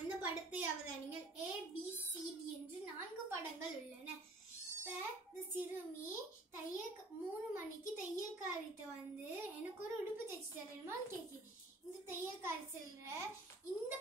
அந்த படத்தை அவதானிங்கள். ABCD என்று 4 படங்கள் உள்ளன. இப்போ இந்த சிறுமி 3 மணிக்கு தையல்காரிட்ட வந்து எனக்கு ஒரு உடுப்பு தைச்சு தரணுமான்னு கேட்கு. இந்த தையல்காரி சொல்ற இந்த